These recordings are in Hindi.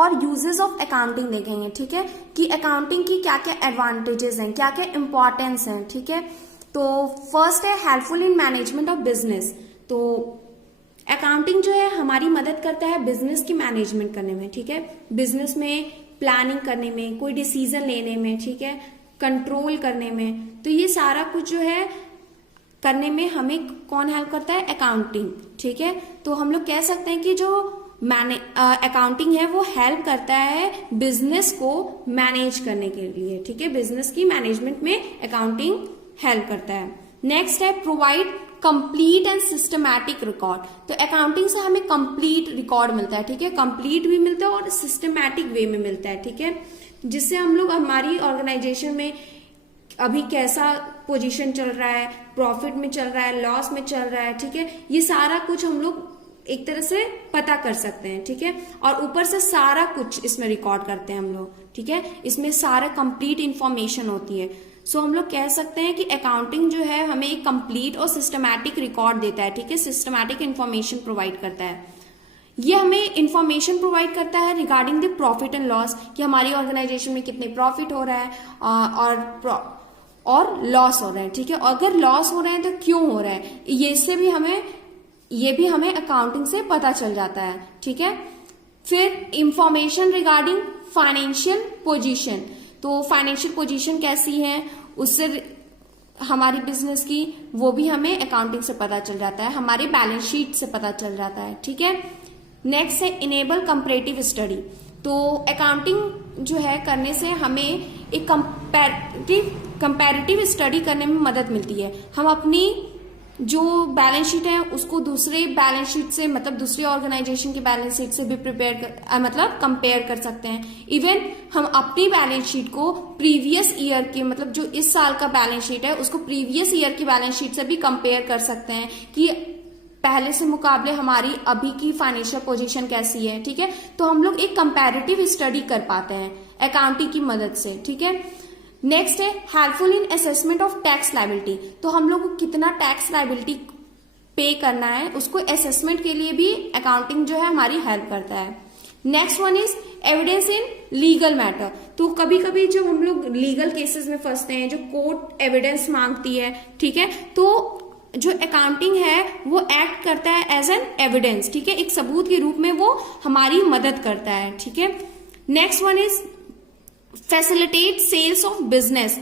और यूजेस ऑफ अकाउंटिंग देखेंगे, ठीक है, कि अकाउंटिंग की क्या क्या एडवांटेजेस हैं, क्या क्या इंपॉर्टेंस हैं, ठीक है। तो फर्स्ट है helpful in management of business. तो अकाउंटिंग जो है हमारी मदद करता है बिजनेस की मैनेजमेंट करने में, ठीक है, बिजनेस में प्लानिंग करने में, कोई डिसीजन लेने में, ठीक है, कंट्रोल करने में। तो ये सारा कुछ जो है करने में हमें कौन हेल्प करता है? अकाउंटिंग, ठीक है। तो हम लोग कह सकते हैं कि जो अकाउंटिंग है वो हेल्प करता है बिजनेस को मैनेज करने के लिए, ठीक है, बिजनेस की मैनेजमेंट में अकाउंटिंग हेल्प करता है। नेक्स्ट है provide complete and systematic record. तो अकाउंटिंग से हमें कंप्लीट रिकॉर्ड मिलता है, ठीक है, कंप्लीट भी मिलता है और सिस्टमैटिक वे में मिलता है, ठीक है, जिससे हम लोग हमारी ऑर्गेनाइजेशन में अभी कैसा पोजीशन चल रहा है, प्रॉफिट में चल रहा है, लॉस में चल रहा है, ठीक है, ये सारा कुछ हम लोग एक तरह से पता कर सकते हैं, ठीक है। और ऊपर से सारा कुछ इसमें रिकॉर्ड करते हैं हम लोग, ठीक है, इसमें सारा कंप्लीट इंफॉर्मेशन होती है। सो हम लोग कह सकते हैं कि अकाउंटिंग जो है हमें एक कंप्लीट और सिस्टमैटिक रिकॉर्ड देता है, ठीक है, सिस्टमैटिक इंफॉर्मेशन प्रोवाइड करता है। ये हमें इंफॉर्मेशन प्रोवाइड करता है regarding the profit and loss, कि हमारी ऑर्गेनाइजेशन में कितने प्रॉफिट हो रहा है और लॉस हो रहे हैं, ठीक है, अगर लॉस हो रहे हैं तो क्यों हो रहा है, ये भी हमें अकाउंटिंग से पता चल जाता है, ठीक है। फिर इंफॉर्मेशन रिगार्डिंग फाइनेंशियल पोजीशन। तो फाइनेंशियल पोजीशन कैसी है उससे हमारी बिजनेस की, वो भी हमें अकाउंटिंग से पता चल जाता है, हमारे बैलेंस शीट से पता चल जाता है, ठीक है। नेक्स्ट है इनेबल कंपैरेटिव स्टडी। तो अकाउंटिंग जो है करने से हमें एक कंपैरेटिव स्टडी करने में मदद मिलती है। हम अपनी जो बैलेंस शीट है उसको दूसरे बैलेंस शीट से, मतलब दूसरे ऑर्गेनाइजेशन की बैलेंस शीट से भी कंपेयर कर सकते हैं। इवन हम अपनी बैलेंस शीट को प्रीवियस ईयर के, मतलब जो इस साल का बैलेंस शीट है उसको प्रीवियस ईयर की बैलेंस शीट से भी कंपेयर कर सकते हैं कि पहले से मुकाबले हमारी अभी की फाइनेंशियल पोजीशन कैसी है, ठीक है। तो हम लोग एक कंपैरेटिव स्टडी कर पाते हैं अकाउंटिंग की मदद से, ठीक है। नेक्स्ट है helpful in assessment of tax liability. तो हम लोग को कितना टैक्स लायबिलिटी पे करना है उसको असेसमेंट के लिए भी अकाउंटिंग जो है हमारी हेल्प करता है। Next one is evidence in legal matter. तो कभी कभी जब हम लोग लीगल केसेस में फंसते हैं, जो कोर्ट एविडेंस मांगती है, ठीक है, तो जो अकाउंटिंग है वो एक्ट करता है एज एन एविडेंस, ठीक है, एक सबूत के रूप में वो हमारी मदद करता है, ठीक है। Next one is facilitate sales of business.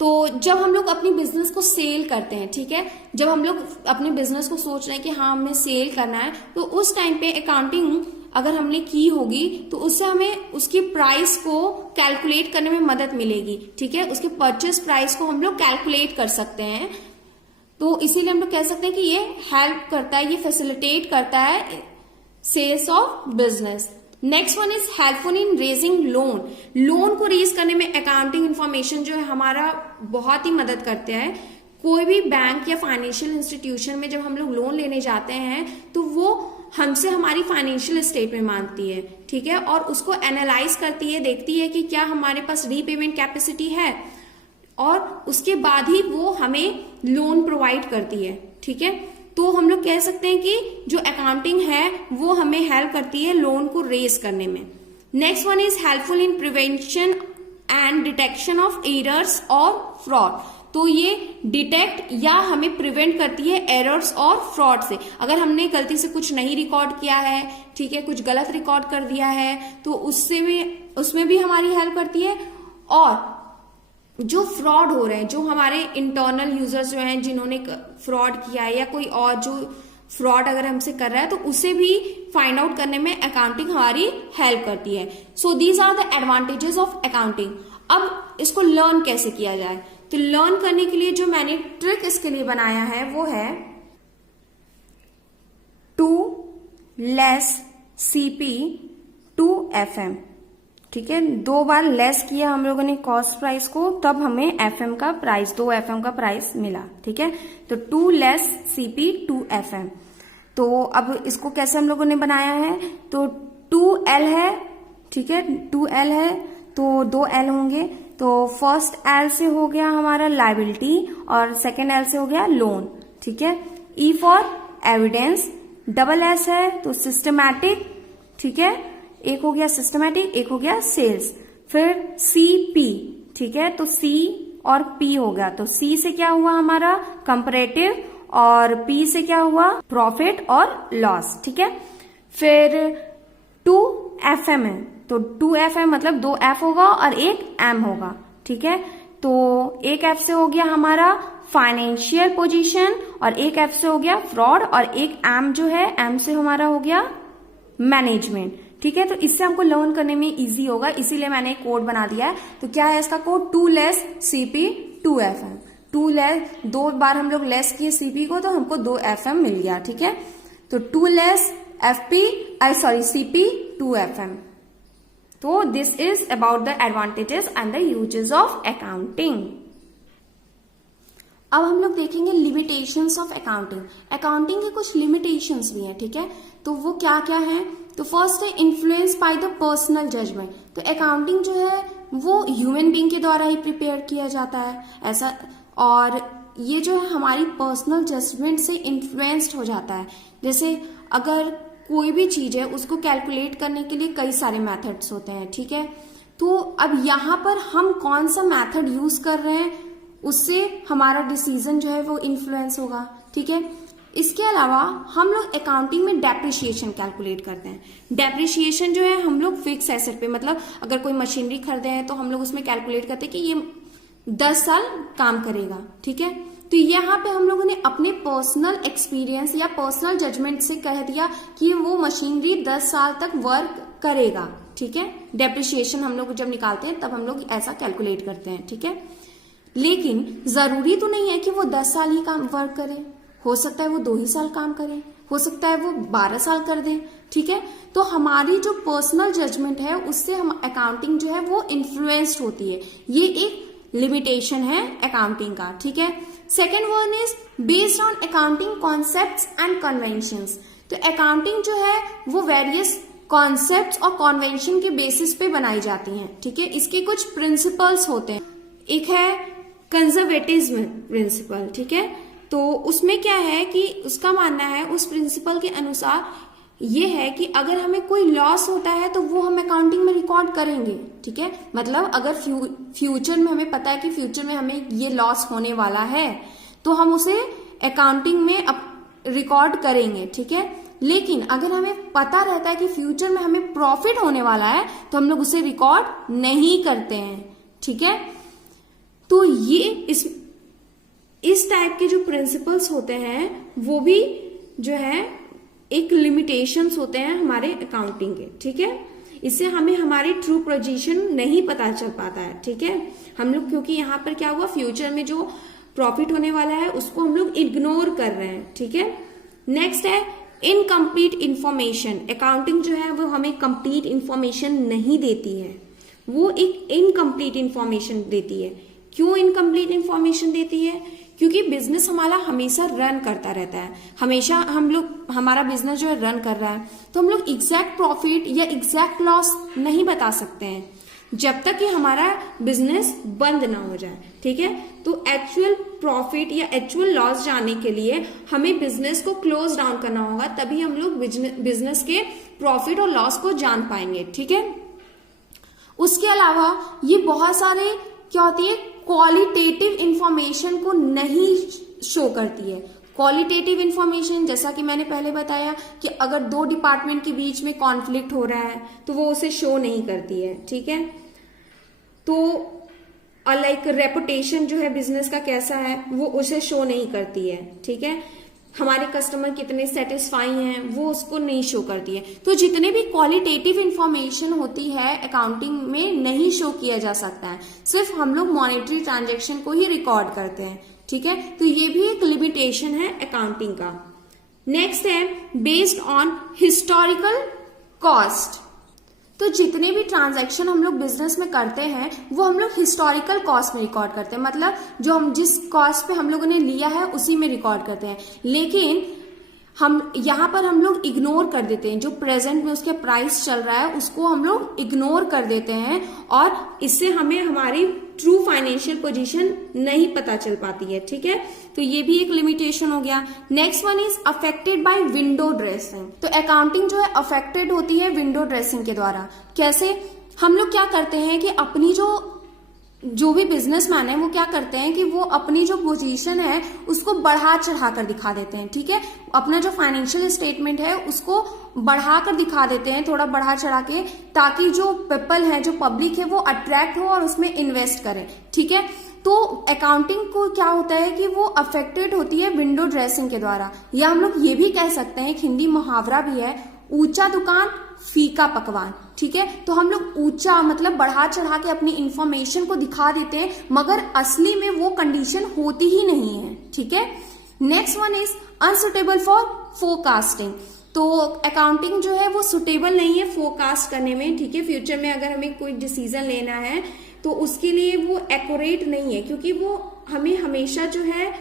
तो जब हम लोग अपनी बिजनेस को सेल करते हैं, ठीक है, जब हम लोग अपने बिजनेस को सोच रहे हैं कि हाँ हमें सेल करना है, तो उस टाइम पे अकाउंटिंग अगर हमने की होगी तो उससे हमें उसकी प्राइस को कैलकुलेट करने में मदद मिलेगी, ठीक है, उसके परचेस प्राइस को हम लोग कैलकुलेट कर सकते हैं। तो इसीलिए हम लोग कह सकते हैं कि ये हेल्प करता है, ये फैसिलिटेट करता है sales of business. Next one is helpful in raising loan. Loan को रेज करने में अकाउंटिंग इंफॉर्मेशन जो है हमारा बहुत ही मदद करते हैं। कोई भी बैंक या फाइनेंशियल इंस्टीट्यूशन में जब हम लोग लोन लेने जाते हैं तो वो हमसे हमारी फाइनेंशियल स्टेटमेंट मांगती है, ठीक है, और उसको एनालाइज करती है, देखती है कि क्या हमारे पास रीपेमेंट कैपेसिटी है, और उसके बाद ही वो हमें लोन प्रोवाइड करती है, ठीक है। तो हम लोग कह सकते हैं कि जो अकाउंटिंग है वो हमें हेल्प करती है लोन को रेज करने में। Next one is helpful in prevention and detection of errors और फ्रॉड। तो ये डिटेक्ट या हमें प्रिवेंट करती है एरर्स और फ्रॉड से। अगर हमने गलती से कुछ नहीं रिकॉर्ड किया है, ठीक है, कुछ गलत रिकॉर्ड कर दिया है, तो उसमें भी हमारी हेल्प करती है। और जो फ्रॉड हो रहे हैं, जो हमारे इंटरनल यूजर्स जो हैं जिन्होंने फ्रॉड किया है, या कोई और जो फ्रॉड अगर हमसे कर रहा है, तो उसे भी फाइंड आउट करने में अकाउंटिंग हमारी हेल्प करती है। So these are the advantages of accounting. अब इसको लर्न कैसे किया जाए? तो लर्न करने के लिए जो मैंने ट्रिक इसके लिए बनाया है वो है 2 less CP 2 FM, ठीक है, 2 बार लेस किया हम लोगों ने कॉस्ट प्राइस को, तब हमें FM का प्राइस 2 FM का प्राइस मिला, ठीक है। तो 2 less CP 2 FM। तो अब इसको कैसे हम लोगों ने बनाया है? तो 2L है, ठीक है, 2L है तो 2L होंगे। तो फर्स्ट L से हो गया हमारा लायबिलिटी और सेकेंड L से हो गया लोन, ठीक है। E for evidence, double S है तो सिस्टमैटिक, ठीक है, एक हो गया सिस्टमेटिक, एक हो गया सेल्स। फिर CP, ठीक है, तो C और P हो गया, तो C से क्या हुआ हमारा कंपैरेटिव और P से क्या हुआ प्रॉफिट और लॉस, ठीक है। फिर 2FM है, तो 2FM मतलब 2 F होगा और एक M होगा, ठीक है। तो एक F से हो गया हमारा फाइनेंशियल पोजीशन और एक F से हो गया फ्रॉड और एक M जो है M से हमारा हो गया मैनेजमेंट, ठीक है। तो इससे हमको लर्न करने में इजी होगा, इसीलिए मैंने एक कोड बना दिया है। तो क्या है इसका code, 2 less CP 2FM, 2 less, 2 बार हम लोग लेस किए CP को तो हमको 2 FM मिल गया, ठीक है। तो 2 लेस CP 2FM। तो this is about the advantages and the uses of accounting. अब हम लोग देखेंगे लिमिटेशंस ऑफ अकाउंटिंग। अकाउंटिंग के कुछ लिमिटेशंस भी हैं, ठीक है। तो वो क्या क्या है, तो फर्स्ट है influence by the personal judgement. तो अकाउंटिंग जो है वो ह्यूमन बीइंग के द्वारा ही प्रिपेयर किया जाता है ऐसा, और ये जो है हमारी पर्सनल जजमेंट से इन्फ्लुएंस्ड हो जाता है। जैसे अगर कोई भी चीज है उसको कैलकुलेट करने के लिए कई सारे मेथड्स होते हैं, ठीक है। तो अब यहाँ पर हम कौन सा मेथड यूज कर रहे हैं उससे हमारा डिसीजन जो है वो इन्फ्लुएंस होगा, ठीक है। इसके अलावा हम लोग अकाउंटिंग में डेप्रिसिएशन कैलकुलेट करते हैं। डेप्रिसिएशन जो है हम लोग फिक्स एसेट पे, मतलब अगर कोई मशीनरी खरीदे हैं तो हम लोग उसमें कैलकुलेट करते हैं कि ये 10 साल काम करेगा, ठीक है। तो यहाँ पे हम लोगों ने अपने पर्सनल एक्सपीरियंस या पर्सनल जजमेंट से कह दिया कि वो मशीनरी 10 साल तक वर्क करेगा, ठीक है। डेप्रिसिएशन हम लोग जब निकालते हैं तब हम लोग ऐसा कैलकुलेट करते हैं, ठीक है। लेकिन जरूरी तो नहीं है कि वो 10 साल ही काम वर्क करे, हो सकता है वो 2 ही साल काम करे, हो सकता है वो 12 साल कर दे, ठीक है। तो हमारी जो पर्सनल जजमेंट है उससे हम अकाउंटिंग जो है वो इन्फ्लुएंस्ड होती है। ये एक लिमिटेशन है अकाउंटिंग का, ठीक है। Second one is based on accounting concepts and conventions. तो अकाउंटिंग जो है वो वेरियस कॉन्सेप्ट्स और कॉन्वेंशन के बेसिस पे बनाई जाती हैं, ठीक है। इसके कुछ प्रिंसिपल्स होते हैं। एक है कंजर्वेटिज्म प्रिंसिपल, ठीक है। तो उसमें क्या है कि उसका मानना है, उस प्रिंसिपल के अनुसार ये है कि अगर हमें कोई लॉस होता है तो वो हम अकाउंटिंग में रिकॉर्ड करेंगे, ठीक है। मतलब अगर फ्यूचर में हमें पता है कि फ्यूचर में हमें ये लॉस होने वाला है तो हम उसे अकाउंटिंग में रिकॉर्ड करेंगे, ठीक है। लेकिन अगर हमें पता रहता है कि फ्यूचर में हमें प्रॉफिट होने वाला है तो हम लोग उसे रिकॉर्ड नहीं करते हैं, ठीक है। तो ये इस टाइप के जो प्रिंसिपल्स होते हैं वो भी जो है एक लिमिटेशंस होते हैं हमारे अकाउंटिंग के, ठीक है। इससे हमें हमारी ट्रू पोजीशन नहीं पता चल पाता है, ठीक है। हम लोग क्योंकि यहाँ पर क्या हुआ, फ्यूचर में जो प्रॉफिट होने वाला है उसको हम लोग इग्नोर कर रहे हैं, ठीक है। नेक्स्ट है इनकम्प्लीट इंफॉर्मेशन। अकाउंटिंग जो है वो हमें कंप्लीट इंफॉर्मेशन नहीं देती है, वो एक इनकम्प्लीट इंफॉर्मेशन देती है। क्यों इनकम्प्लीट इंफॉर्मेशन देती है, क्योंकि बिजनेस हमारा हमेशा रन करता रहता है, हमेशा हमारा बिजनेस जो है रन कर रहा है, तो हम लोग एग्जैक्ट प्रॉफिट या एग्जैक्ट लॉस नहीं बता सकते हैं जब तक कि हमारा बिजनेस बंद ना हो जाए, ठीक है। तो एक्चुअल प्रॉफिट या एक्चुअल लॉस जानने के लिए हमें बिजनेस को क्लोज डाउन करना होगा, तभी हम लोग बिजनेस के प्रॉफिट और लॉस को जान पाएंगे, ठीक है। उसके अलावा ये बहुत सारे क्या होती है, क्वालिटेटिव इंफॉर्मेशन को नहीं शो करती है। क्वालिटेटिव इंफॉर्मेशन जैसा कि मैंने पहले बताया कि अगर 2 डिपार्टमेंट के बीच में कॉन्फ्लिक्ट हो रहा है तो वो उसे शो नहीं करती है, ठीक है। तो लाइक रेपुटेशन जो है बिजनेस का कैसा है वो उसे शो नहीं करती है, ठीक है। हमारे कस्टमर कितने सेटिस्फाई हैं वो उसको नहीं शो करती है। तो जितने भी क्वालिटेटिव इंफॉर्मेशन होती है अकाउंटिंग में नहीं शो किया जा सकता है, सिर्फ हम लोग मॉनेटरी ट्रांजैक्शन को ही रिकॉर्ड करते हैं, ठीक है। तो ये भी एक लिमिटेशन है अकाउंटिंग का। नेक्स्ट है बेस्ड ऑन हिस्टोरिकल कॉस्ट। तो जितने भी ट्रांजैक्शन हम लोग बिजनेस में करते हैं वो हम लोग हिस्टोरिकल कॉस्ट में रिकॉर्ड करते हैं, मतलब जो हम जिस कॉस्ट पे हम लोगों ने लिया है उसी में रिकॉर्ड करते हैं। लेकिन हम यहाँ पर हम लोग इग्नोर कर देते हैं, जो प्रेजेंट में उसके प्राइस चल रहा है उसको हम लोग इग्नोर कर देते हैं और इससे हमें हमारी ट्रू फाइनेंशियल पोजीशन नहीं पता चल पाती है। ठीक है, तो ये भी एक लिमिटेशन हो गया। Next one is affected by window dressing. तो अकाउंटिंग जो है अफेक्टेड होती है विंडो ड्रेसिंग के द्वारा। कैसे? हम लोग क्या करते हैं कि अपनी जो भी बिजनेसमैन है वो क्या करते हैं कि वो अपनी जो पोजीशन है उसको बढ़ा चढ़ा कर दिखा देते हैं। ठीक है, अपना जो फाइनेंशियल स्टेटमेंट है उसको बढ़ा कर दिखा देते हैं, थोड़ा बढ़ा चढ़ा के, ताकि जो पीपल है, जो पब्लिक है, वो अट्रैक्ट हो और उसमें इन्वेस्ट करे। ठीक है, तो अकाउंटिंग को क्या होता है कि वो अफेक्टेड होती है विंडो ड्रेसिंग के द्वारा। या हम लोग ये भी कह सकते हैं, हिंदी मुहावरा भी है, ऊंचा दुकान फीका पकवान। ठीक है, तो हम लोग ऊंचा मतलब बढ़ा चढ़ा के अपनी इंफॉर्मेशन को दिखा देते हैं, मगर असली में वो कंडीशन होती ही नहीं है। ठीक है, next one is unsuitable for forecasting. तो अकाउंटिंग जो है वो सुटेबल नहीं है फोरकास्ट करने में। ठीक है, फ्यूचर में अगर हमें कोई डिसीजन लेना है तो उसके लिए वो एक्यूरेट नहीं है, क्योंकि वो हमें हमेशा जो है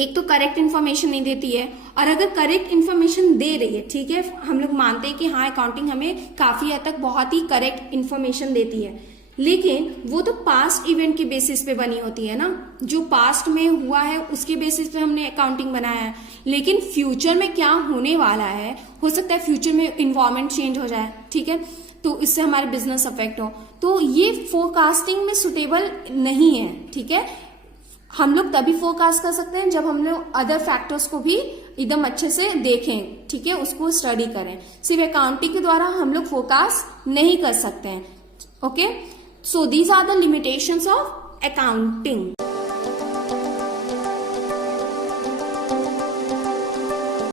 एक तो करेक्ट इन्फॉर्मेशन नहीं देती है, और अगर करेक्ट इन्फॉर्मेशन दे रही है, ठीक है, हम लोग मानते हैं कि हाँ अकाउंटिंग हमें काफी हद तक बहुत ही करेक्ट इन्फॉर्मेशन देती है, लेकिन वो तो पास्ट इवेंट के बेसिस पे बनी होती है ना, जो पास्ट में हुआ है उसके बेसिस पे हमने अकाउंटिंग बनाया है। लेकिन फ्यूचर में क्या होने वाला है, हो सकता है फ्यूचर में इन्वायरमेंट चेंज हो जाए, ठीक है, तो इससे हमारे बिजनेस अफेक्ट हो, तो ये फोरकास्टिंग में सुटेबल नहीं है। ठीक है, हम लोग तभी फोरकास्ट कर सकते हैं जब हम लोग अदर फैक्टर्स को भी एकदम अच्छे से देखें। ठीक है, उसको स्टडी करें। सिर्फ अकाउंटिंग के द्वारा हम लोग फोरकास्ट नहीं कर सकते हैं। Okay, so these are the limitations of accounting.